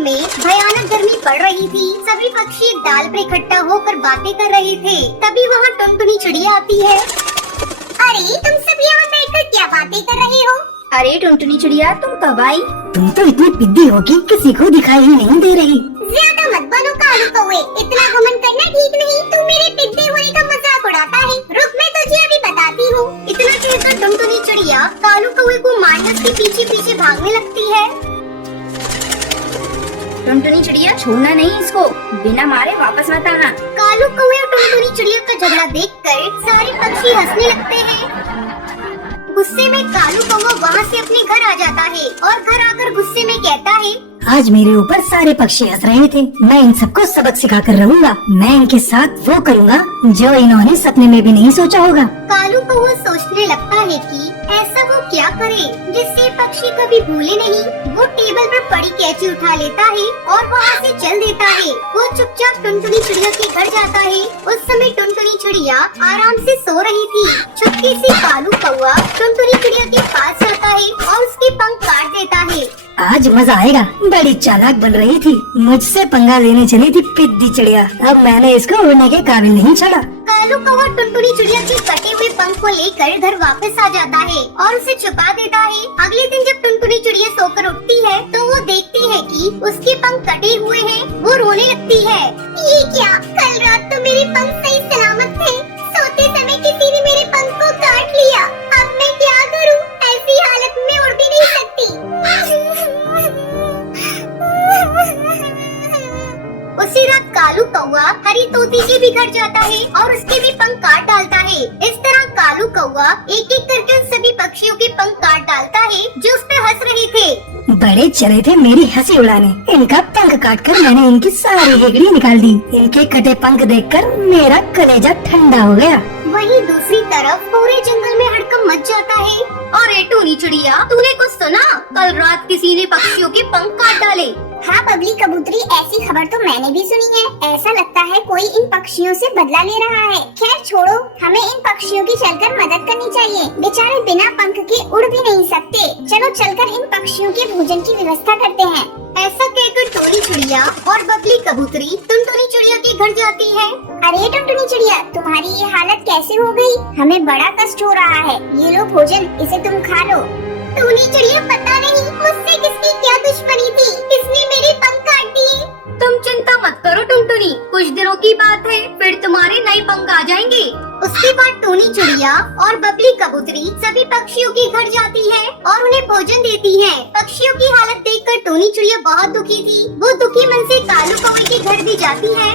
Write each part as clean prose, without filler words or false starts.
में भयानक गर्मी पड़ रही थी। सभी पक्षी एक डाल पर इकट्ठा होकर बातें कर रहे थे। तभी वहाँ टुनटुनी चिड़िया आती है। अरे तुम सब यहाँ बैठकर क्या बातें कर रहे हो? अरे टुनटुनी चिड़िया, तुम कब आई? तुम तो इतनी पिद्दी हो कि किसी को दिखाई ही नहीं दे रही। ज्यादा मत बनो कालू कौवे, इतना घमंड करना ठीक नहीं। तू मेरे पिद्दे होने का मजाक उड़ाता है। रुक, मैं तुझे अभी बताती हूँ। इतना कहकर टुनटुनी चिड़िया कालू कौवे को मारने उसके पीछे पीछे भागने लगती है। टुनटुनी चिड़िया, छोड़ना नहीं इसको, बिना मारे वापस मत आना। कालू कौवे और टुनटुनी चिड़िया का झगड़ा देखकर सारे पक्षी हंसने लगते हैं। गुस्से में कालू कौवा वहाँ से अपने घर आ जाता है और घर आकर गुस्से में कहता है, आज मेरे ऊपर सारे पक्षी हंस रहे थे। मैं इन सबको सबक सिखा कर रहूंगा। मैं इनके साथ वो करूंगा जो इन्होंने सपने में भी नहीं सोचा होगा। कालू कौवा सोचने लगता है कि ऐसा वो क्या करे जिससे पक्षी कभी भूले नहीं। वो टेबल पर पड़ी कैंची उठा लेता है और वहाँ से चल देता है। वो चुपचाप टुनटुनी चिड़िया के घर जाता है। उस समय टुनटुनी चिड़िया आराम से सो रही थी। चुपके से कालू कौवा टुनटुनी चिड़िया के पास जाता है और उसके पंख काट देता है। आज मजा आएगा। बड़ी चालाक बन रही थी, मुझसे पंगा लेने चली थी पिद्दी चिड़िया। अब मैंने इसको उड़ने के काबिल नहीं छोड़ा। कालू कौवा टुनटुनी चिड़िया के कटे हुए पंख को लेकर घर वापस आ जाता है और उसे छुपा देता है। अगले दिन जब टुनटुनी चिड़िया सोकर उठती है तो वो देखती है कि उसके पंख कटे हुए हैं। वो रोने लगती है। ये क्या, कल रात तो मेरे पंख सही सलामत थे। सोते समय किसी ने मेरे पंख को काट लिया। अब मैं क्या करूं? ऐसी हालत में उड़ भी नहीं सकती। उसी रात कालू कौवा हरी तोती के भी घर जाता है और उसके भी पंख काट डालता है। इस तरह कालू कौवा एक एक करके उन सभी पक्षियों के पंख काट डालता है जो उस पे हंस रहे थे। बड़े चले थे मेरी हंसी उड़ाने। इनका पंख काटकर मैंने इनकी सारी हेगड़ी निकाल दी। इनके कटे पंख देखकर मेरा कलेजा ठंडा हो गया। वहीं दूसरी तरफ पूरे जंगल में हड़कंप मच जाता है। अरे टूनी चिड़िया, तूने कुछ सुना? कल रात किसी ने पक्षियों के पंख काट डाले। हाँ बबली कबूतरी, ऐसी खबर तो मैंने भी सुनी है। ऐसा लगता है कोई इन पक्षियों से बदला ले रहा है। खैर छोड़ो, हमें इन पक्षियों की चलकर मदद करनी चाहिए। बेचारे बिना पंख के उड़ भी नहीं सकते। चलो चलकर इन पक्षियों के भोजन की व्यवस्था करते हैं। ऐसा कहकर टूनी चिड़िया और बबली कबूतरी टुनटुनी चिड़िया के घर जाती है। अरे टुनटुनी चिड़िया, तुम्हारी ये हालत कैसे हो गई? हमें बड़ा कष्ट हो रहा है। ये लो भोजन, इसे तुम खा लो। टूनी चिड़िया, पता नहीं मुझसे किसकी क्या दुश्मनी थी, किसने मेरे पंख काट दिए। तुम चिंता मत करो टुनटुनी, कुछ दिनों की बात है, फिर तुम्हारे नए पंख आ जाएंगे। उसके बाद टूनी चिड़िया और बबली कबूतरी सभी पक्षियों के घर जाती है और उन्हें भोजन देती है। पक्षियों की हालत देखकर टूनी चिड़िया बहुत दुखी थी। वो दुखी मन से कालू कौवे के घर भी जाती है।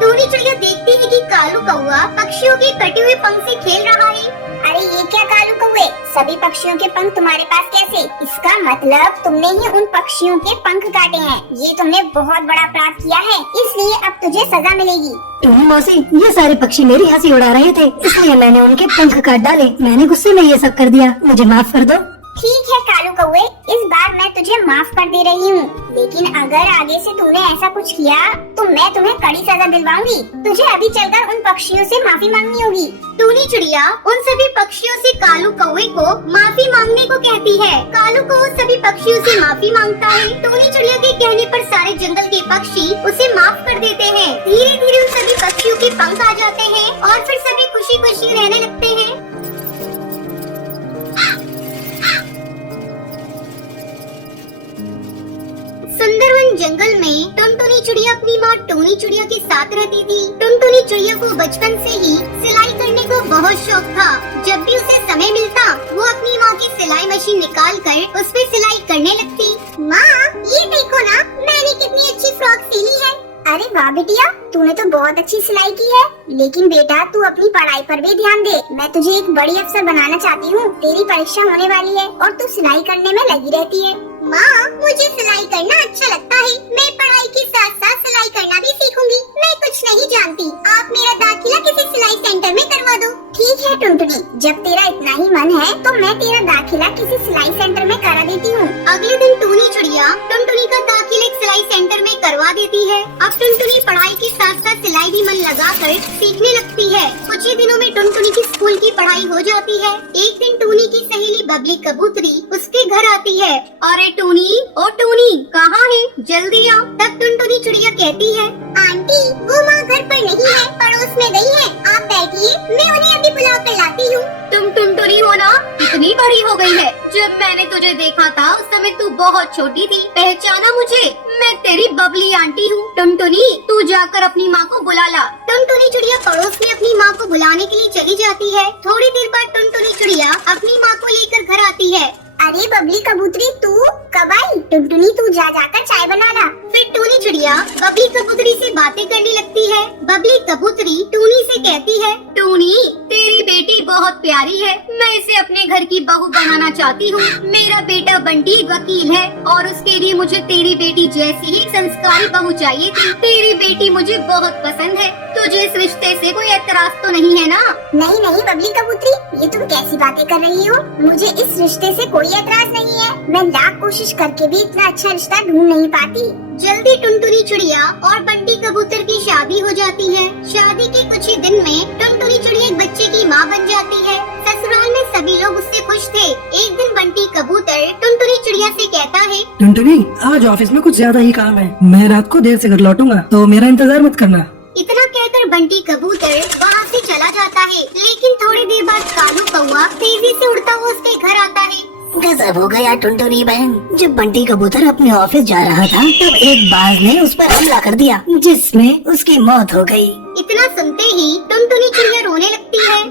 टूनी चिड़िया देखती है कि कालू कौवा पक्षियों के कटे हुए पंख से खेल रहा है। अरे ये क्या कालू कौवे, सभी पक्षियों के पंख तुम्हारे पास कैसे? इसका मतलब तुमने ही उन पक्षियों के पंख काटे हैं। ये तुमने बहुत बड़ा अपराध किया है, इसलिए अब तुझे सजा मिलेगी। टूनी मौसी, ये सारे पक्षी मेरी हंसी उड़ा रहे थे, इसलिए मैंने उनके पंख काट डाले। मैंने गुस्से में ये सब कर दिया, मुझे माफ कर दो। ठीक है कालू कौवे, इस बार मैं तुझे माफ कर दे रही हूँ, लेकिन अगर आगे से तूने ऐसा कुछ किया तो मैं तुम्हें कड़ी सजा दिलवाऊंगी। तुझे अभी चलकर उन पक्षियों से माफी मांगनी होगी। टूनी चिड़िया उन सभी पक्षियों से कालू कौवे को माफी मांगने को कहती है। कालू कौवा सभी पक्षियों से माफी मांगता है। टूनी चिड़िया के कहने पर सारे जंगल के पक्षी उसे माफ कर देते हैं। धीरे धीरे उन सभी पक्षियों के पंख आ जाते हैं और फिर सभी खुशी खुशी रहने लगते हैं। सुंदरवन जंगल में टुनटुनी चिड़िया अपनी माँ टूनी चिड़िया के साथ रहती थी। टुनटुनी चिड़िया को बचपन से ही सिलाई करने को बहुत शौक था। जब भी उसे समय मिलता वो अपनी माँ की सिलाई मशीन निकाल कर उस पे सिलाई करने लगती। माँ ये देखो ना, मैंने कितनी अच्छी फ्रॉक सिली है। अरे वाह बिटिया, तूने तो बहुत अच्छी सिलाई की है, लेकिन बेटा तू अपनी पढ़ाई पर भी ध्यान दे। मैं तुझे एक बड़ी अफसर बनाना चाहती हूँ। तेरी परीक्षा होने वाली है और तू सिलाई करने में लगी रहती है। माँ मुझे सिलाई करना अच्छा लगता है, मैं पढ़ाई के साथ साथ सिलाई करना भी सीखूंगी। मैं कुछ नहीं जानती, आप मेरा दाखिला किसी सिलाई सेंटर में करवा दो। ठीक है टुनटुनी, जब तेरा इतना ही मन है तो मैं तेरा दाखिला किसी सिलाई सेंटर में करा देती हूँ। अगले दिन टूनी चिड़िया टुनटुनी का दाखिला एक सिलाई सेंटर में करवा देती है। अब टुनटुनी पढ़ाई के साथ साथ सिलाई भी मन लगा कर सीखने लगती है। कुछ ही दिनों में टुनटुनी की स्कूल की पढ़ाई हो जाती है। एक दिन टूनी की सहेली बबली कबूतरी उसके घर आती है। अरे टूनी, ओ टूनी, कहाँ है? बुलाना मुझे, मैं तेरी बबली आंटी हूँ। टुनटुनी तू जाकर अपनी माँ को बुला ला। टुनटुनी चिड़िया पड़ोस में अपनी माँ को बुलाने के लिए चली जाती है। थोड़ी देर बाद टुनटुनी चिड़िया अपनी माँ को लेकर घर आती है। अरे बबली कबूतरी तू कब आई? टुनटुनी तू जाकर चाय बना ला। फिर टूनी चिड़िया बबली कबूतरी से बातें करने लगती है। बबली कबूतरी टूनी से कहती है, टूनी तेरी बेटी बहुत प्यारी है, मैं इसे अपने घर की बहू बनाना चाहती हूँ। मेरा बेटा बंटी वकील है और उसके लिए मुझे तेरी बेटी जैसी ही संस्कारी बहू चाहिए थी। तेरी बेटी मुझे बहुत पसंद है, तुझे इस रिश्ते से कोई एतराज तो नहीं है ना? नहीं नहीं बबली कबूतरी, ये तुम कैसी बातें कर रही हो? मुझे इस रिश्ते से कोई एतराज नहीं है। मैं लाख कोशिश करके भी इतना अच्छा रिश्ता ढूंढ नहीं पाती। जल्दी टुनटुनी चिड़िया और बंटी कबूतर की शादी हो जाती है। शादी के कुछ ही दिन में टुनटुनी चिड़िया एक बच्चे की माँ बन जाती है। ससुराल में सभी लोग उससे खुश थे। एक दिन बंटी कबूतर टुनटुनी चिड़िया से कहता है, टुनटुनी आज ऑफिस में कुछ ज्यादा ही काम है, मैं रात को देर से घर लौटूंगा, तो मेरा इंतजार मत करना। इतना कहकर बंटी कबूतर वहाँ से चला जाता है। लेकिन थोड़ी देर बाद कालू कौआ तेजी से उड़ता हुआ उसके घर आता है। गजब हो गया टुनटुनी बहन, जब बंटी कबूतर अपने ऑफिस जा रहा था तब एक बाज ने उस पर हमला कर दिया, जिसमें उसकी मौत हो गई। इतना सुनते ही टुनटुनी चिड़िया रोने लगती है।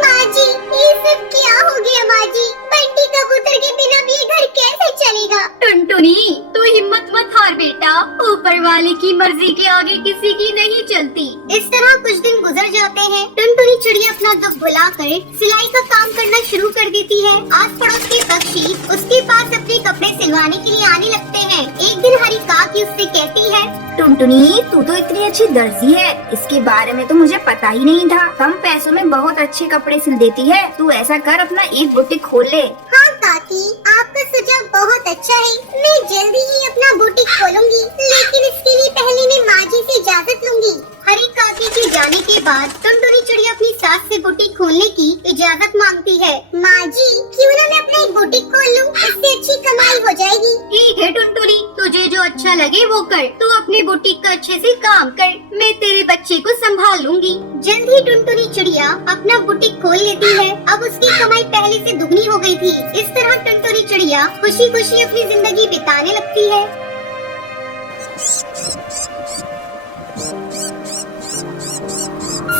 माँ जी ये सब क्या हो गया? माँ जी बंटी कबूतर के बिना भी ये घर कैसे चलेगा? टुनटुनी तू हिम्मत मत हार बेटा, ऊपर वाले की मर्जी के आगे किसी की नहीं चलती। इस तरह कुछ दिन गुजर जाते हैं। टुनटुनी चिड़िया अपना दुख भुलाकर सिलाई का काम करना शुरू कर देती है। आस पड़ोस के पक्षी उसके पास अपने कपड़े सिलवाने के लिए आने लगते हैं। एक दिन हरी काकी उससे कहती है, टुनटुनी तू तो इतनी अच्छी दर्जी है, इसके बारे में तो मुझे पता ही नहीं था। कम पैसों में बहुत अच्छे कपड़े सिल देती है, तू ऐसा कर अपना एक बुटीक खोल ले। हाँ काकी, आपका सुझाव बहुत अच्छा है। मैं जल्दी ही अपना बुटीक खोलूंगी, लेकिन इसके लिए पहले मैं माँ जी से इजाजत लूंगी। हरी काकी के जाने के बाद टुनटुनी चिड़िया अपनी सास से बुटीक खोलने की इजाजत मांगती है। माँ जी क्यों ना मैं अपना एक बुटीक खोल लूं, इससे अच्छी कमाई हो जाएगी। ठीक है टुनटुनी, तुझे जो अच्छा लगे वो कर। तू अपनी बुटीक का अच्छे से काम कर, मैं तेरे बच्चे को संभाल लूंगी। जल्द ही टुनटुनी चिड़िया अपना बुटीक खोल लेती है। अब उसकी कमाई पहले से दुगनी हो गई थी। इस तरह टुनटुनी चिड़िया खुशी खुशी अपनी जिंदगी बिताने लगती है।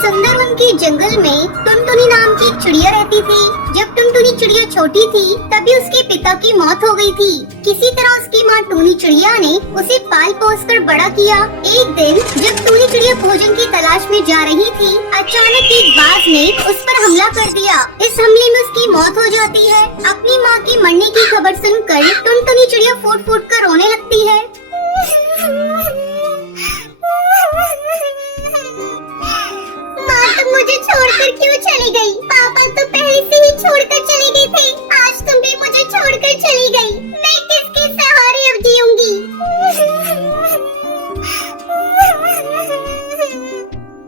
सुंदरवन के जंगल में टुनटुनी नाम की एक चिड़िया रहती थी। जब टुनटुनी चिड़िया छोटी थी तभी उसके पिता की मौत हो गई थी। किसी तरह उसकी माँ टूनी चिड़िया ने उसे पाल पोस कर बड़ा किया। एक दिन जब टूनी चिड़िया भोजन की तलाश में जा रही थी, अचानक एक बाज ने उस पर हमला कर दिया। इस हमले में उसकी मौत हो जाती है। अपनी माँ की मरने की खबर सुनकर टुनटुनी चिड़िया फूट फूट कर रोने लगती है। माँ तुम मुझे छोड़कर क्यों चली गई? पापा तो पहले से ही छोड़कर चले गए थे, आज तुम भी मुझे छोड़कर चली गई। मैं किसके सहारे अब जीऊंगी?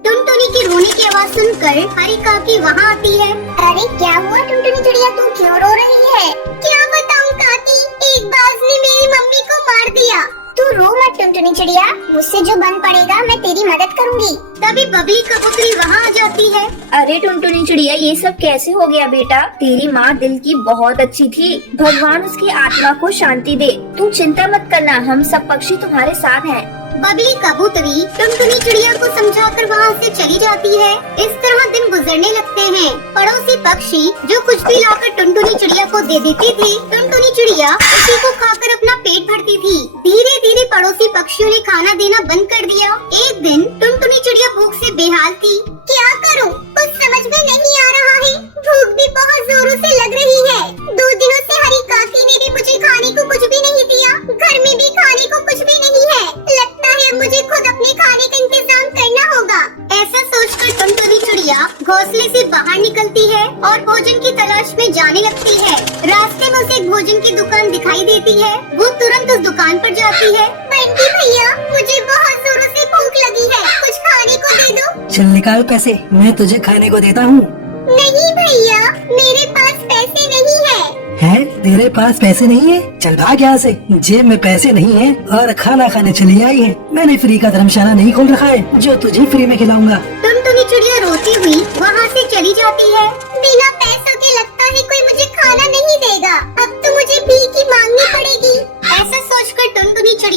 टुनटुनी की रोने की आवाज सुनकर हरी काकी वहाँ आती है। अरे क्या हुआ टुनटुनी चिड़िया, तू क्यों रो रही है? क्या बताऊं काकी, एक बाज ने मेरी मम्मी को मार दिया। तू रो मत टुनटुनी चिड़िया, मुझसे जो बन पड़ेगा मैं तेरी मदद करूंगी। तभी बबली कबूतरी वहाँ आ जाती है। अरे टुनटुनी चिड़िया ये सब कैसे हो गया बेटा? तेरी माँ दिल की बहुत अच्छी थी, भगवान उसकी आत्मा को शांति दे। तू चिंता मत करना, हम सब पक्षी तुम्हारे साथ हैं। बबली कबूतरी टुनटुनी चिड़िया को समझाकर वहाँ से चली जाती है। इस तरह दिन गुजरने लगते हैं। पड़ोसी पक्षी जो कुछ भी लाकर टुनटुनी चिड़िया को दे देती थी, टुनटुनी चिड़िया उसी को खाकर अपना पेट भरती थी। धीरे धीरे पड़ोसी पक्षियों ने खाना देना बंद कर दिया। एक दिन टुनटुनी चिड़िया भूख से बेहाल थी। क्या करूं? कुछ समझ में नहीं आ रहा है। भूख भी बहुत जोरों से लग रही है। 2 दिनों से हरी काकी ने भी मुझे खाने को कुछ भी नहीं दिया। घर में भी खाने को कुछ भी नहीं है। लगता है अब मुझे खुद अपने खाने का इंतजाम करना होगा। ऐसा सोचकर टुनटुनी चिड़िया घोंसले से बाहर निकलती है और भोजन की तलाश में जाने लगती है। रास्ते में उसे एक भोजन की दुकान दिखाई देती है। वो तुरंत उस दुकान पर जाती है। बंटी भैया मुझे बहुत जोरों से भूख लगी है, कुछ खाने को दे दो। चल निकाल पैसे, मैं तुझे खाने को देता हूँ। नहीं भैया मेरे पास पैसे नहीं है। हैं? तेरे पास पैसे नहीं है? चल भाग यहाँ से, जेब में पैसे नहीं है और खाना खाने चली आई है। मैंने फ्री का धर्मशाला नहीं खोल रखा है जो तुझे फ्री में खिलाऊंगा। टुनटुनी चिड़िया रोती हुई वहाँ से चली जाती है। बिना पैसों के लगता है कोई मुझे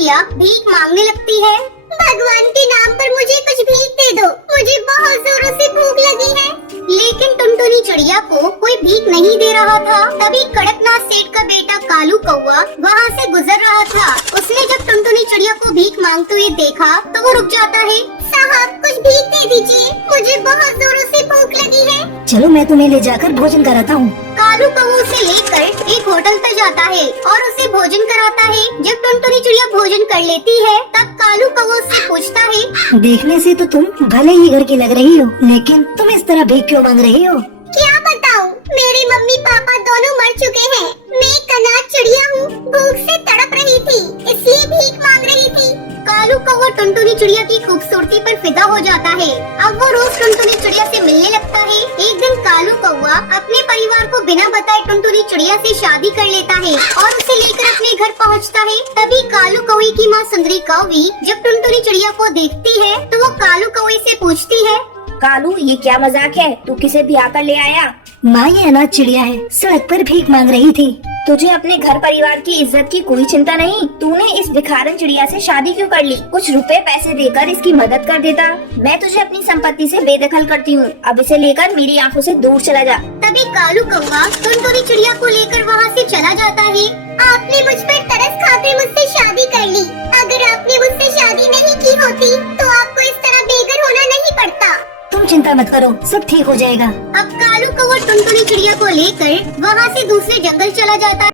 चिड़िया भीख मांगने लगती है। भगवान के नाम पर मुझे कुछ भीख दे दो, मुझे बहुत जोरों से भूख लगी है। लेकिन टुनटुनी चिड़िया को कोई भीख नहीं दे रहा था। तभी कड़कनाथ सेठ का बेटा कालू कौवा वहाँ से गुजर रहा था। उसने जब टुनटुनी चिड़िया को भीख मांगते हुए देखा तो वो रुक जाता है। साहब कुछ भीख दे दीजिए, मुझे बहुत जोरों से भूख लगी है। चलो मैं तुम्हें ले जाकर भोजन कराता हूँ। कालू कौवा उसे लेकर एक होटल पर जाता है और उसे भोजन कराता है। जब टुनटुनी चिड़िया भोजन कर लेती है तब कालू कौवा उससे पूछता है, देखने से तो तुम भले ही घर की लग रही हो, लेकिन तुम इस तरह भीख क्यों मांग रही हो? क्या बताऊं, मेरे मम्मी पापा दोनों मर चुके हैं। मैं एक अनाथ चिड़िया हूँ, भूख से तड़प रही थी, इसलिए भीख मांग रही थी। कालू कौवा टुनटुनी चिड़िया की खूबसूरती पर फिदा हो जाता है। अब वो रोज टुनटुनी चिड़िया से मिलने लगता है। एक दिन कालू कौवा अपने परिवार को बिना बताए टुनटुनी चिड़िया से शादी कर लेता है और उसे लेकर अपने घर पहुंचता है। तभी कालू कौवे की माँ सुंदरी कौवी जब टुनटुनी चिड़िया को देखती है तो वो कालू कौवे से पूछती है, कालू ये क्या मजाक है, तू किसे ब्याह कर ले आया? माँ ये अनाथ चिड़िया है, सड़क पर भीख मांग रही थी। तुझे अपने घर परिवार की इज्जत की कोई चिंता नहीं? तूने इस भिखारन चिड़िया से शादी क्यों कर ली? कुछ रुपए पैसे देकर इसकी मदद कर देता। मैं तुझे अपनी संपत्ति से बेदखल करती हूँ, अब इसे लेकर मेरी आंखों से दूर चला जा। तभी कालू कौवा टुनटुनी चिड़िया को लेकर वहाँ से चला जाता है। आपने मुझ पर तरस खाकर मुझसे शादी कर ली। अगर आपने मुझसे शादी नहीं की होती तो आपको इस तरह बेघर होना नहीं पड़ता। तुम चिंता मत करो, सब ठीक हो जाएगा। अब कालू कौवा टुनटुनी चिड़िया को लेकर वहाँ से दूसरे जंगल चला जाता है।